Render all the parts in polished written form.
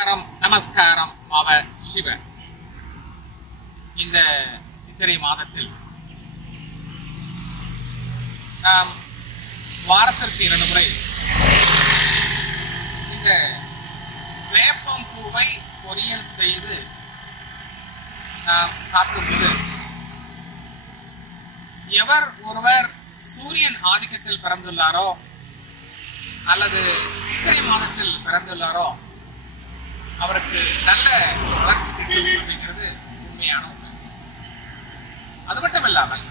நமஸ்காரம் மாவ சிவ. இந்த சித்திரை மாதத்தில் நாம் வாரத்திற்கு 2 முறை இந்த வேப்பம் பூவை பொரியல் செய்து நாம் சாப்பிடும்போது எவர் ஒருவர் சூரியன் ஆதிக்கத்தில் பிறந்துள்ளாரோ அல்லது சித்திரை மாதத்தில் பிறந்துள்ளாரோ அவருக்கு நல்ல வளர்ச்சி கிடைக்கும் அப்படிங்கிறது உண்மையான உண்மை. அது மட்டும் இல்லாமல்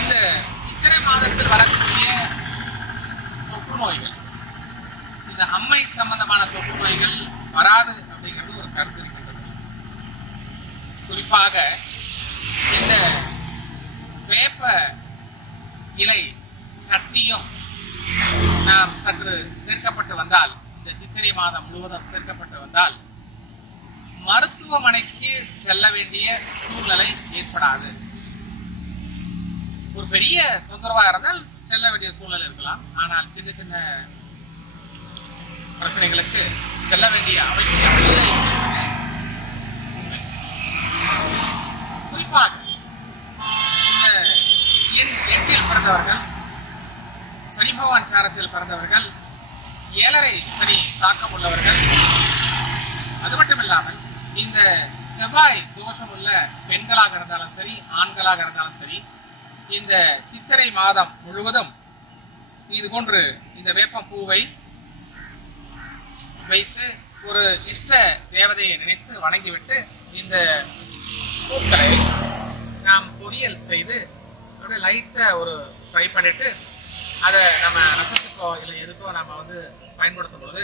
இந்த சித்திரை மாதத்தில் வரக்கூடிய தொற்று நோய்கள், இந்த அம்மை சம்பந்தமான தொற்று நோய்கள் வராது அப்படிங்கிறது ஒரு கருத்து இருக்கின்றது. குறிப்பாக இந்த வேப்ப இலை சட்னியும் நாம் சற்று சேர்க்கப்பட்டு வந்தால், இந்த சித்திரை மாதம் முழுவதும் சேர்க்கப்பட்டு வந்தால் மருத்துவமனைக்கு செல்ல வேண்டிய சூழ்நிலை ஏற்படாது. ஒரு பெரிய தொந்தரவாக இருந்தால் செல்ல வேண்டிய சூழ்நிலை இருக்கலாம். ஆனால் சின்ன சின்ன பிரச்சனைகளுக்கு செல்ல வேண்டிய அவசியம் இல்லை. குறிப்பாக இந்த எண் 8 பிறந்தவர்கள், சனி பகவான் சாரத்தில் பிறந்தவர்கள், 7.5 சனி தாக்கம் உள்ளவர்கள், அது மட்டும் இல்லாமல் இந்த செவ்வாய் தோஷம் உள்ள பெண்களாக இருந்தாலும் சரி, ஆண்களாக இருந்தாலும் சரி, இந்த சித்திரை மாதம் முழுவதும் இது போன்று இந்த வேப்ப பூவை வைத்து ஒரு இஷ்ட தேவதையை நினைத்து வணங்கிவிட்டு இந்த பூக்களை நாம் பொரியல் செய்து லைட்டா ஒரு ஃப்ரை பண்ணிட்டு அதை நம்ம ரசத்துக்கோ இல்லை எதுக்கோ நம்ம பயன்படுத்தும் பொழுது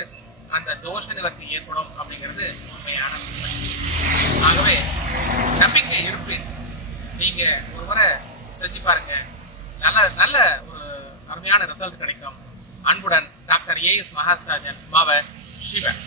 அந்த தோஷ நிவர்த்தி ஏற்படும் அப்படிங்கிறது உண்மையான உண்மை. ஆகவே நம்பிக்கை இருப்பேன், நீங்க ஒரு முறை செஞ்சு பாருங்க, நல்ல ஒரு அருமையான ரிசல்ட் கிடைக்கும். அன்புடன் டாக்டர் ஏஎஸ் மகாராஜன் மாவ சிவன்.